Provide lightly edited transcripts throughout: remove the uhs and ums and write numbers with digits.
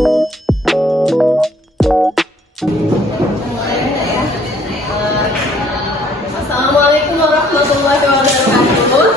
Assalamualaikum warahmatullahi wabarakatuh.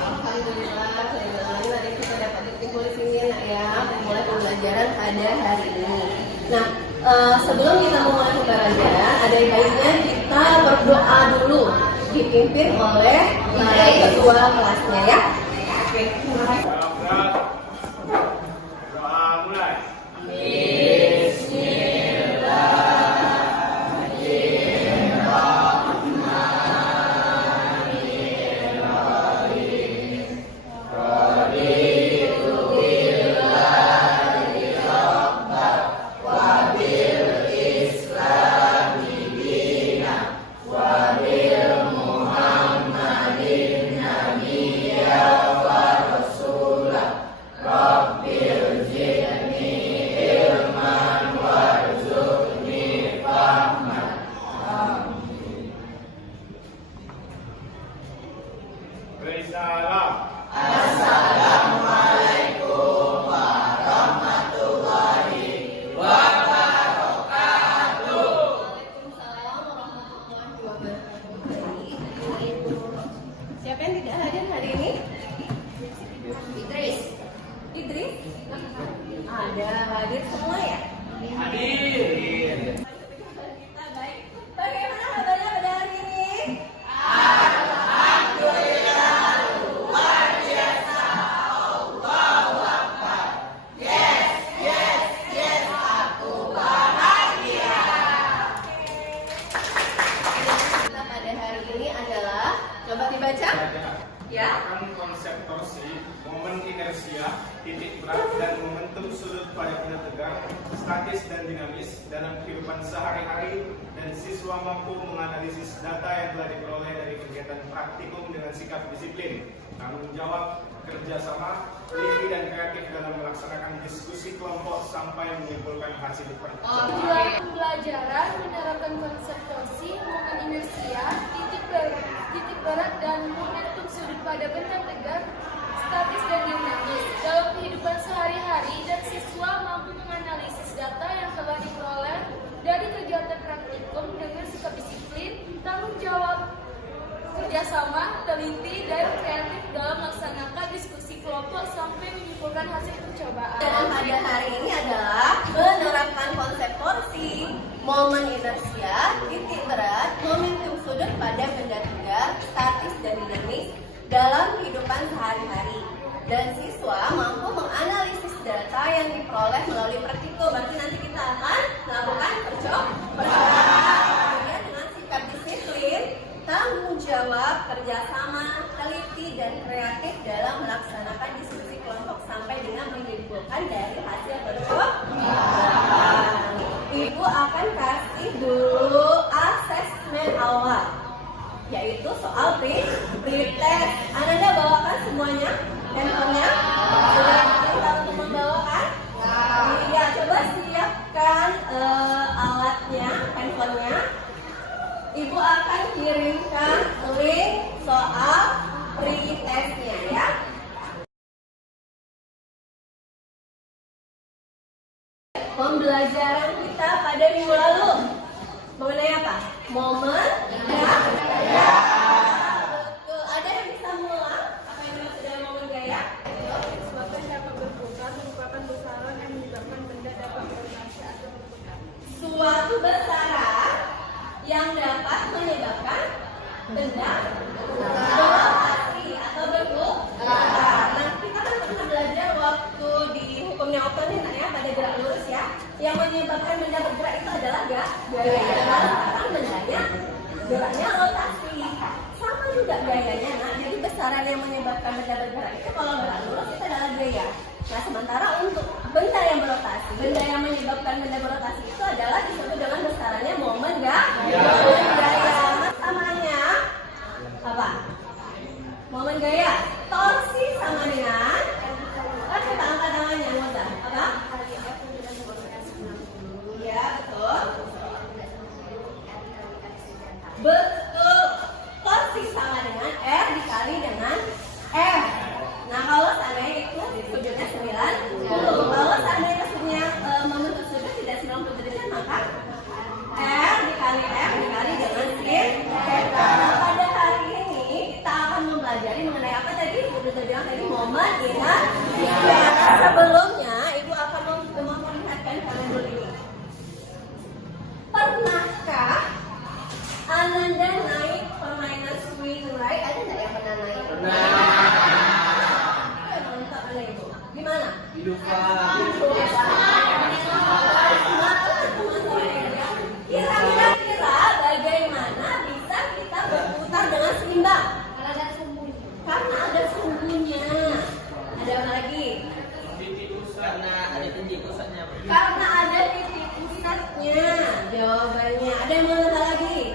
Alhamdulillah, hari kita dapat berkumpul di sini ya, memulai pembelajaran pada hari ini. Nah, sebelum kita memulai pembelajaran, ada baiknya kita berdoa dulu, dipimpin oleh ketua kelasnya ya. Oke. Doa mulai. Salam. Waalaikumsalam warahmatullahi wabarakatuh. Siapa yang tidak hadir hari ini? Idris. Idris? Ada hadir semua ya? Hadir. Kita baik. Bagaimana kabarnya pada hari ini? Kita pada hari ini adalah, coba dibaca ya. Akan konsep torsi, momen inersia, titik berat dan momentum sudut pada benda tegak, statis dan dinamis dalam kehidupan sehari-hari, dan siswa mampu menganalisis data yang telah diperoleh dari kegiatan praktikum dengan sikap disiplin, tanggung jawab, kerjasama, teliti dan kreatif dalam melaksanakan diskusi kelompok sampai menyimpulkan hasil pertemuan. Pembelajaran menerapkan konsep torsi, momen inersia, titik berat dan momentum sudut pada benda tegak, statis dan dinamis dalam kehidupan sehari-hari, dan siswa mampu menganalisis data yang telah diperoleh dari kegiatan praktikum dengan sikap disiplin, tanggung jawab, kerjasama, teliti dan kreatif dalam melaksanakan diskusi kelompok sampai menyimpulkan hasil percobaan. Dan pada hari ini adalah menerapkan konsep torsi, momen inersia, titik berat, momentum sudut pada benda tegak, statis dan dinamis dalam kehidupan sehari-hari. Dan siswa mampu menganalisis data yang diperoleh melalui praktikum. Berarti nanti kita akan melakukan percobaan. Kemudian dengan sikap disiplin, tanggung jawab, kerjasama, teliti dan kreatif dalam melaksanakan diskusi kelompok sampai dengan menyimpulkan dari hasil percobaan. Ibu akan kasih dulu asesmen awal, yaitu soal pretest. Ananda bawakan semuanya, handphonenya. Sudah kita untuk membawakan? Iya, coba siapkan alatnya, handphonenya. Ibu akan kirimkan link soal pretestnya ya. Pembelajaran kita pada minggu lalu mengenai apa? Momen gaya. Betul. Ada yang bisa mengulang apa yang dimaksud dengan momen gaya? Disebabkan dapat berputar merupakan besaran yang menyebabkan benda dapat berotasi atau berputar. Suatu besaran yang dapat menyebabkan benda berotasi atau berputar. Nah, kita kan pernah belajar waktu di hukum Newton ya, pada gerak lurus ya. Yang menyebabkan benda bergerak itu adalah gaya. Sekarang bendanya geraknya rotasi. Sama juga gayanya. Nah, jadi besaran yang menyebabkan benda bergerak itu kalau gerak lurus itu adalah gaya. Nah, sementara untuk benda yang berotasi, benda yang menyebabkan benda berotasi itu adalah disebut dengan besarannya momen gaya. Samanya apa? Momen gaya. Torsi sama dengan, kan kita angkat tangannya mudah. Apa? Iya, betul. Betul. Porsi sama dengan R dikali dengan F. Nah, kalau seandainya itu sudutnya 90. Kalau seandainya maksudnya membentuk sudut tidak 90 derajat, maka R dikali F dikali dengan sin theta. Nah, pada hari ini kita akan mempelajari mengenai apa tadi? Sudah terbilang tadi momen inersia. Sebelumnya, Ibu akan memperlihatkan kalian dulu ini. Pernahkah Ananda naik permainan swing ride? Ada nggak yang pernah naik? Mantap ada Ibu. Gimana? Kira-kira bagaimana bisa kita berputar dengan seimbang? Karena ada sumbunya. Ada apa lagi? Karena ada titik pusatnya. Jawabannya. Ada yang mau nambah lagi?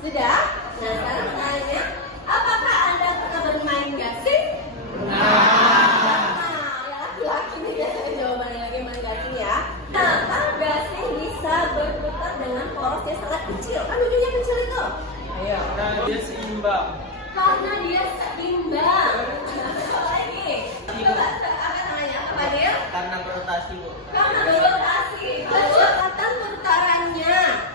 Sudah? Nah, sekarang pertanyaannya, apakah Anda pernah bermain gasing? Laki-laki nih biasanya jawabannya lagi main gasing ya. Nah, kan gasing bisa berputar dengan poros yang sangat kecil. Kan ujungnya kecil itu? Ayo. Dia seimbang. Karena dia seimbang. Apa lagi? Coba apa namanya? Apa Fadil? Karena berotasi, Bu. Karena berotasi. Kecepatan putarannya.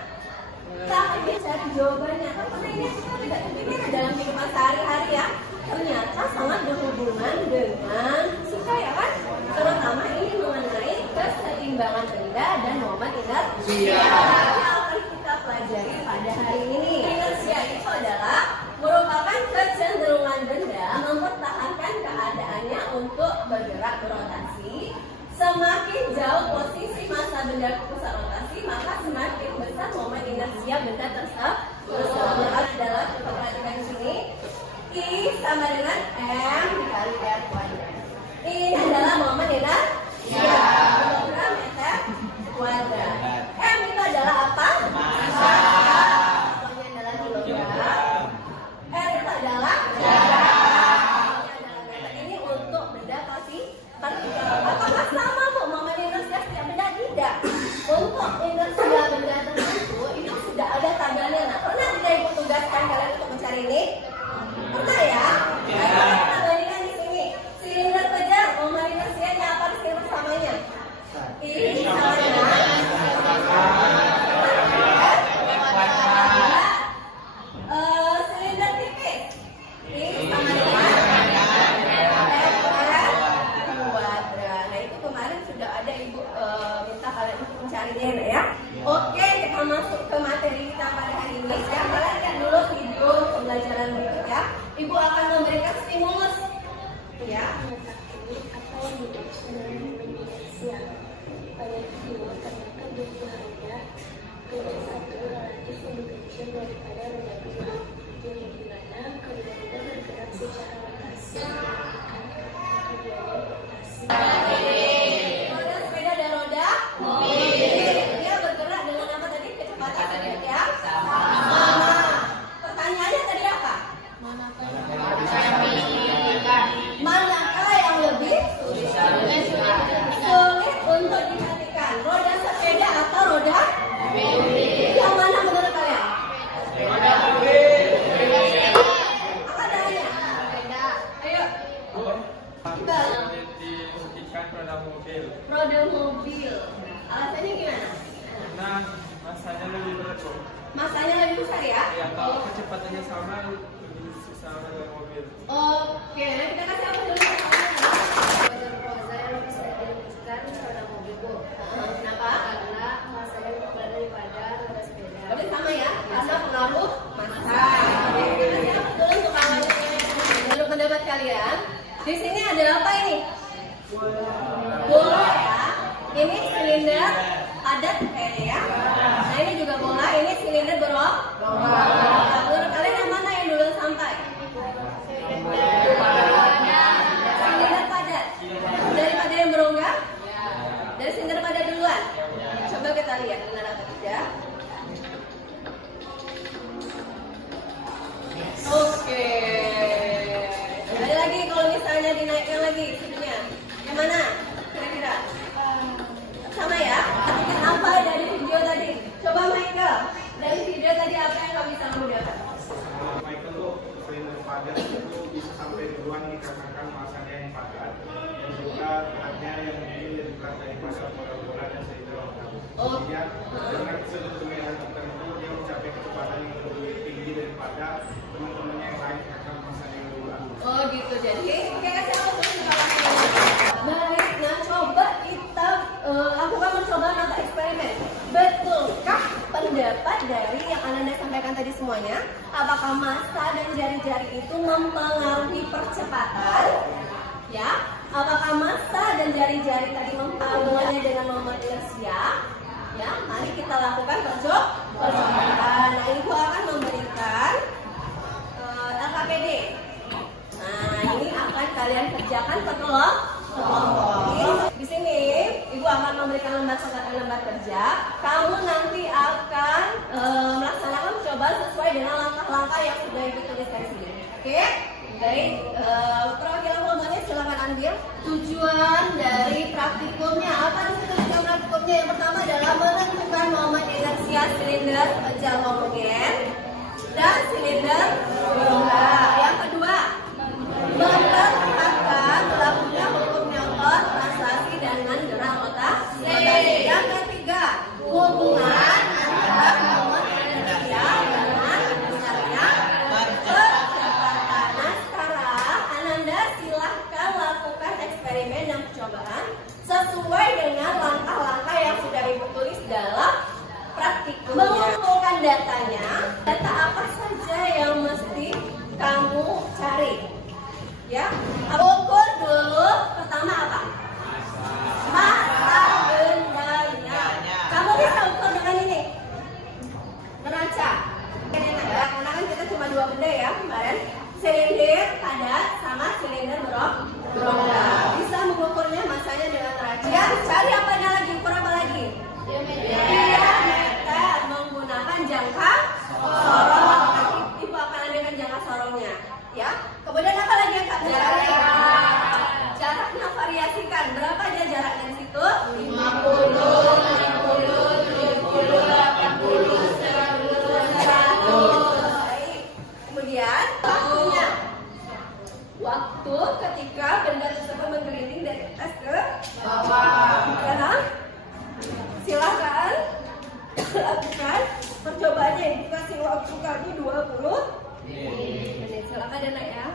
Tapi bisa jawabannya. Kan karena ini kita tidak terpikirkan dalam kehidupan sehari-hari ya. Ternyata sangat berhubungan dengan fisika ya kan? Terutama ini mengenai keseimbangan benda dan momen inersia. Yang akan kita pelajari pada hari ini. Inersia itu adalah merupakan kecenderungan benda mempertahankan keadaannya untuk bergerak berotasi. Semakin jauh posisi massa benda ke pusat rotasi, maka semakin besar momen inersia benda tersebut. Adalah kita perhatikan di sini. I sama dengan M dikali R kuadrat. Ini adalah momen inersia. Kilogram meter kuadrat. M itu adalah apa? Massa. Contohnya adalah kilogram. R itu adalah jarak. Ini untuk benda partikel. Apakah sama Bu momen inersia setiap benda? Tidak. Untuk inersia benda tertentu itu sudah ada tabelnya. Nah, pernah tidak Ibu tugaskan kalian untuk mencari ini? Pernah ya? Ayo kita bandingkan di sini. Silinder kejar momen inersianya apa di sini persamanya? I sama dengan silinder tipis. I sama dengan F kuadrat. Nah, itu kemarin sudah ada Ibu minta kalian untuk mencarinya ya. Oke, kita masuk ke materi kita pada hari ini. Ya, kalian lihat dulu video pembelajaran berikut ya. Ibu akan memberikan stimulus ya. Apa yang dimaksud dengan inersia? Pada video ternyata butuhnya roda satu relatif lebih kecil daripada roda dua, yang dimana kedua-duanya bergerak secara rotasi. Keduanya rotasi. Roda sepeda dan roda mobil. Dia bergerak dengan apa tadi? Kecepatan ya? Sama. Pertanyaannya tadi apa? Manakah yang lebih sulit untuk dimatikan? Roda sepeda atau roda mobil? Yang mana menurut kalian? Apa namanya? Ayo. Dimatikan roda mobil. Roda mobil. Alasannya gimana? Nah, masanya lebih berat, Bu. Masanya lebih besar ya? Ya, kalau kecepatannya sama, lebih susah dengan mobil. Oke, nah kita kasih apa dulu? Roda yang bisa dimatikan roda mobil, Bu. Kenapa? Karena masanya lebih berat daripada roda sepeda. Berarti sama ya? Karena pengaruh massa. Oke, kita kasih apa dulu untuk kalian? Menurut pendapat kalian, di sini ada apa ini? Bola ya. Ini silinder padat kayaknya ya. Nah ini juga bola, ini silinder berlobak. Nah, menurut kalian yang mana yang duluan sampai? Silinder padat. Daripada yang berongga? Dari silinder padat duluan. Coba kita lihat benar atau tidak. Oke. Sekali lagi kalau misalnya dinaikkan lagi sudutnya. Yang mana? Kira-kira? Sama ya? Tapi kenapa dari video tadi? Coba Michael. Dari video tadi apa yang kamu teman-teman yang lain akan bisa diulang. Oh gitu, jadi oke, saya langsung mencoba. Baik, nah coba kita lakukan mencoba nota eksperimen. Betulkah pendapat dari yang Ananda sampaikan tadi semuanya? Apakah massa dan jari-jari itu mempengaruhi percepatan? Ya, apakah massa dan jari-jari tadi mempengaruhinya dengan momen inersia? Ya, mari kita lakukan percobaan. Nah, Ibu akan memberikan LKPD. Nah, ini akan kalian kerjakan per kelompok. Di sini Ibu akan memberikan lembar kerja. Kamu nanti akan melaksanakan percobaan sesuai dengan langkah-langkah yang sudah Ibu tuliskan di sini. Oke? Baik, perwakilan kelompoknya silakan ambil. Tujuan dari praktikumnya apa sih tujuan praktikumnya? Yang pertama adalah menentukan momen inersia silinder pecah homogen dan silinder berongga. Yang kedua, memperlihatkan berlakunya hukum Newton translasi dengan gerak rotasi. Yang ketiga, hubungan antara momen inersia dengan besarnya percepatan. Nah, sekarang Ananda silahkan lakukan eksperimen dan percobaan sesuai dengan langkah-langkah yang sudah Ibu tulis dalam praktikum. Mengumpulkan datanya, data apa saja yang mesti kamu cari? Ya, ukur dulu. Pertama apa? Massa bendanya. Kamu bisa ukur dengan ini, neraca. Karena kan kita cuma 2 benda ya kemarin, silinder padat sama silinder berongga. Bisa mengukurnya massanya dengan neraca. Ya, cari apanya lagi? Ukur apa lagi? Diameter menggunakan jangka sorong. Ibu akan ambilkan jangka sorongnya. Ya. Kemudian apa lagi yang kamu cari? Jaraknya variasikan. Berapa aja jaraknya di situ? 50, 60, 70, 80, 100. Baik. Kemudian waktunya. Waktu ketika benda tersebut menggelinding dari atas ke bawah. Sekarang silakan lakukan percobaannya. Ibu kasih waktu kami 20 menit. Silakan Dana ya.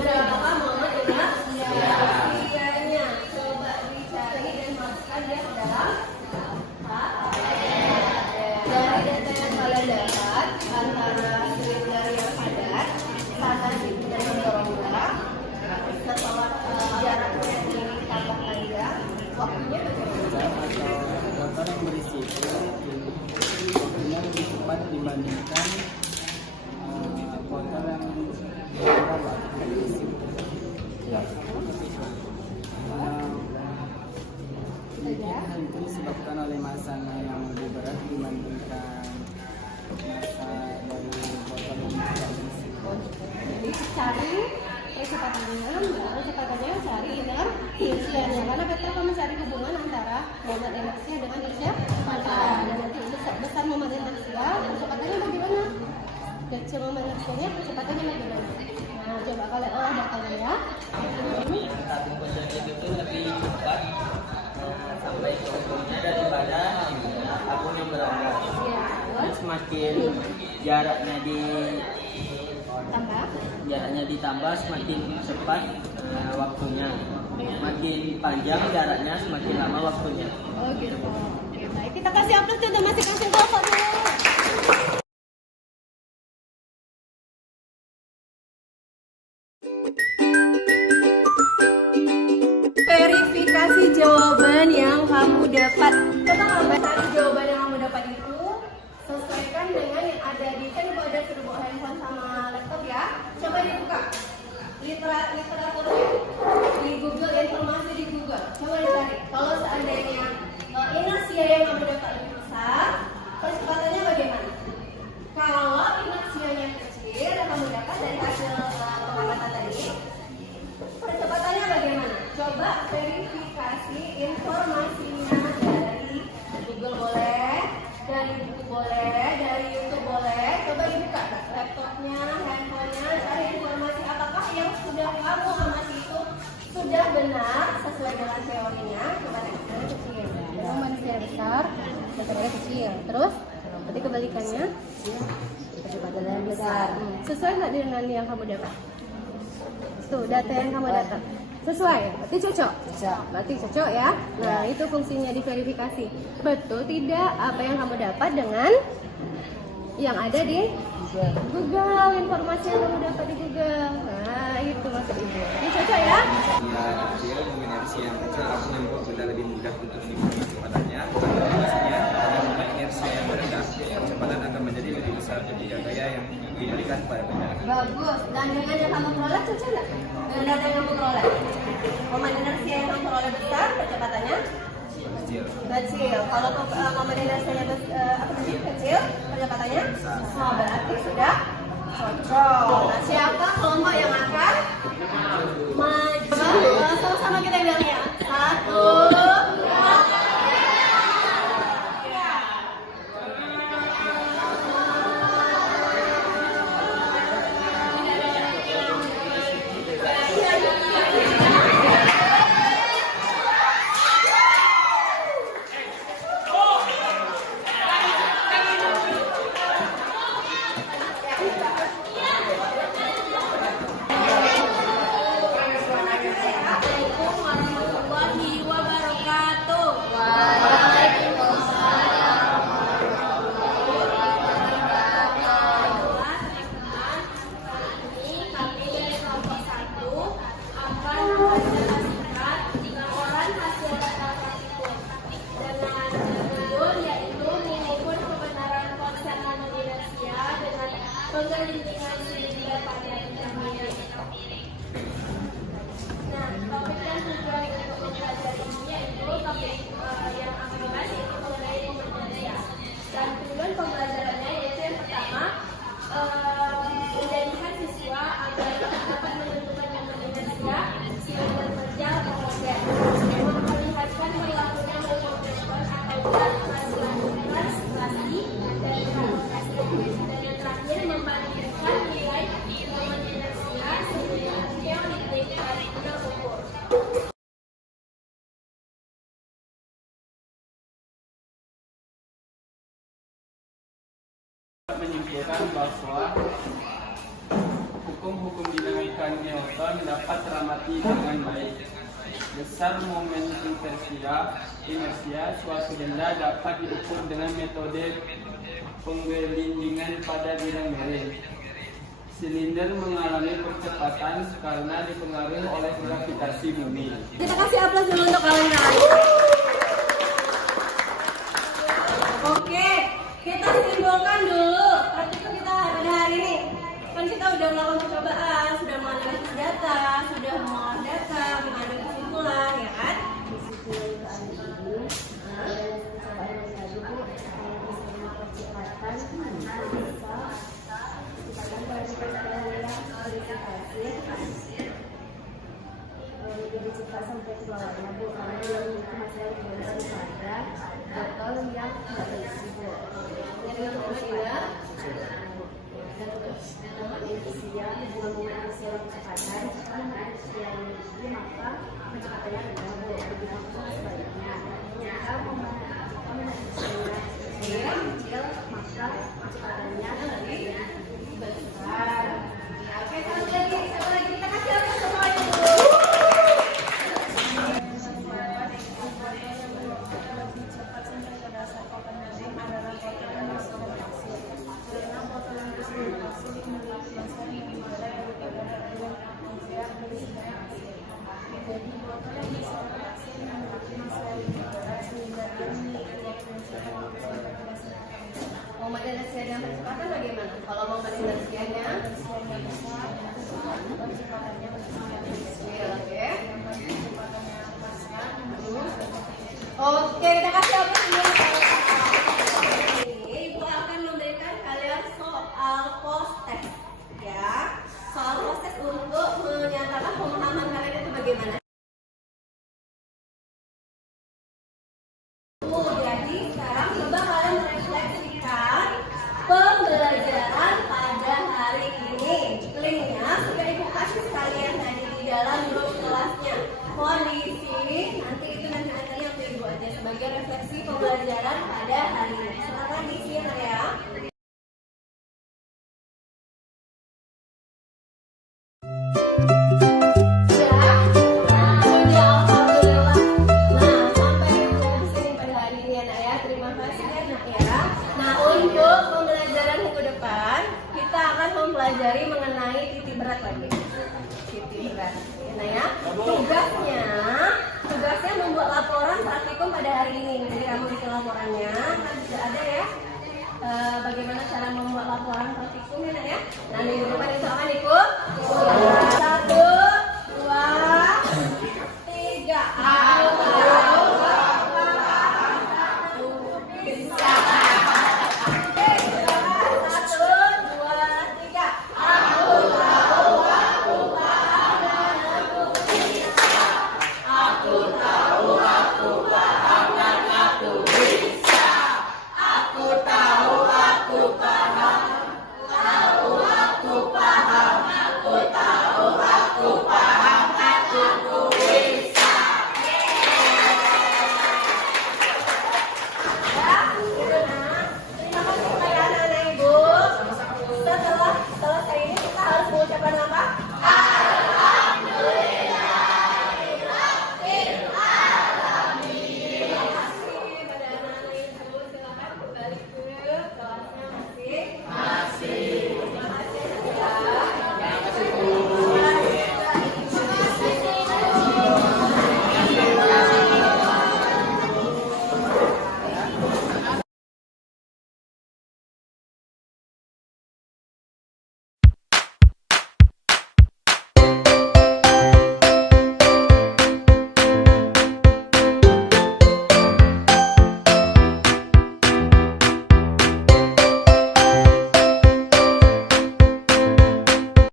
Berapa momen inersianya? Coba dicari dan masukkan dia ke dalam dari data yang kalian dapat antara silinder yang padat sama silinder yang berongga. Setelah jaraknya ditambah panjang, waktunya bagaimana? Motor yang berisi itu waktunya lebih cepat dibandingkan motor yang berisi. Mungkin hal itu disebabkan oleh masanya yang lebih berat dibandingkan masa dari motor yang berisi. Jadi cari kecepatannya cari inersianya. Karena betul kamu cari hubungan antara momen inersia dengan inersia kecepatan. Dan nanti itu besar momen inersia, kecepatannya bagaimana? Kecil momen inersianya, kecepatannya bagaimana? Nah, coba kalian olah datanya ya. Satu positif itu lebih cepat sampai ke ujungnya daripada tabung yang berangkat. Ya, terus Semakin jaraknya ditambah semakin cepat waktunya. Semakin panjang jaraknya semakin lama waktunya. oh gitu. Oke, baik. Kita kasih aplaus dan masih kasih telepon dulu. Verifikasi jawaban yang kamu dapat. Coba kalau cari jawaban yang kamu dapat itu sesuaikan dengan yang ada di kan ibu ada suruh bawa handphone sama laptop ya. Coba dibuka literaturnya di Google, informasi di Google. Coba dicari. Kalau seandainya inersia yang kamu dapat lebih besar, percepatannya bagaimana? Kalau inersianya kecil yang kamu dapat dari hasil pengamatan tadi, percepatannya bagaimana? kamu amati itu sudah benar sesuai dengan teorinya kepada kecil. Kalau manusia besar kepada kecil. Terus berarti kebalikannya kepada yang besar. Sesuai nggak dengan yang kamu dapat? Tuh data yang kamu dapat. Sesuai, berarti cocok. Berarti cocok ya. Nah, itu fungsinya diverifikasi. Betul tidak apa yang kamu dapat dengan yang ada di Google, informasi yang kamu dapat di Google. Nah, itu maksud ibu. Ini cocok ya? Dia inersi yang kecil aku membuat benda lebih mudah untuk mengikuti kecepatannya. Pastinya dengan inersi yang rendah, kecepatan akan menjadi lebih besar ketika gaya yang diberikan pada benda. Bagus. Dan dengan yang kamu peroleh cocok nggak? Dengan data yang kamu peroleh. Momen inersi yang kamu peroleh besar, kecepatannya Kecil. kecil. Kalau momen inersinya kecil, kecepatannya berarti sudah cocok. Nah, siapa kelompok yang akan maju? Sama-sama kita bilang ya. 1, 2, 3. Penggelintingan sehingga pada intinya. Nah, topik dan tujuan untuk mempelajari ini yaitu topik yang akan dibahas yaitu mengenai kompetensi. Dan tujuan pembelajarannya yaitu yang pertama menjadikan siswa agar dapat menentukan kompetensinya skill bekerja atau kerja, memperlihatkan perilakunya maupun respon atau melakukan strategi dan provokasi. Dan yang terakhir membandingkan nilai kompetensinya dengan teori dan ukur. Menyimpulkan bahwa hukum-hukum dinamika Newton dapat teramati dengan baik. Besar momen inersia suatu benda dapat diukur dengan metode penggelindingan pada bidang miring. Silinder mengalami percepatan karena dipengaruhi oleh gravitasi bumi. Kita kasih aplaus dulu untuk kawan-kawan. Oke, kita simpulkan dulu artikel kita pada hari ini. Kan kita udah melakukan percobaan, sudah menganalisis data, sudah mengolah data, mengambil kesimpulan, ya kan? Sampai ke bawahnya Bu, karena yang itu masalah daripada botol yang tidak berisi Bu. Jadi untuk usia dan usia dengan momen usia yang kecepatan, jika momen usia yang tinggi maka kecepatannya rendah Bu. Begitu pun sebaliknya. Jika momen usia kecil maka kecepatannya lebih besar. Oke, satu lagi kita kasih apa semuanya dulu. Momen inersia dengan kecepatan bagaimana? Kalau momen inersianya oke, kita kasih aplaus dulu. Ini Ibu akan memberikan kalian soal post-test, ya. Soal post-test untuk menyatakan pemahaman kalian itu bagaimana. Jadi sekarang coba kalian merefleksikan pembelajaran pada hari ini. Linknya sudah Ibu kasih sekalian tadi. dalam grup kelasnya. Mohon diisi, nanti itu nanti yang ibu aja sebagai refleksi pembelajaran pada hari ini. Silakan diisi ya. Mempelajari mengenai titik berat lagi. Titik berat. Nah ya, tugasnya membuat laporan praktikum pada hari ini. Jadi kamu bikin laporannya, kan sudah ada ya. Bagaimana cara membuat laporan praktikum ya, Nak ya. Nah, minggu depan insya Allah ikut.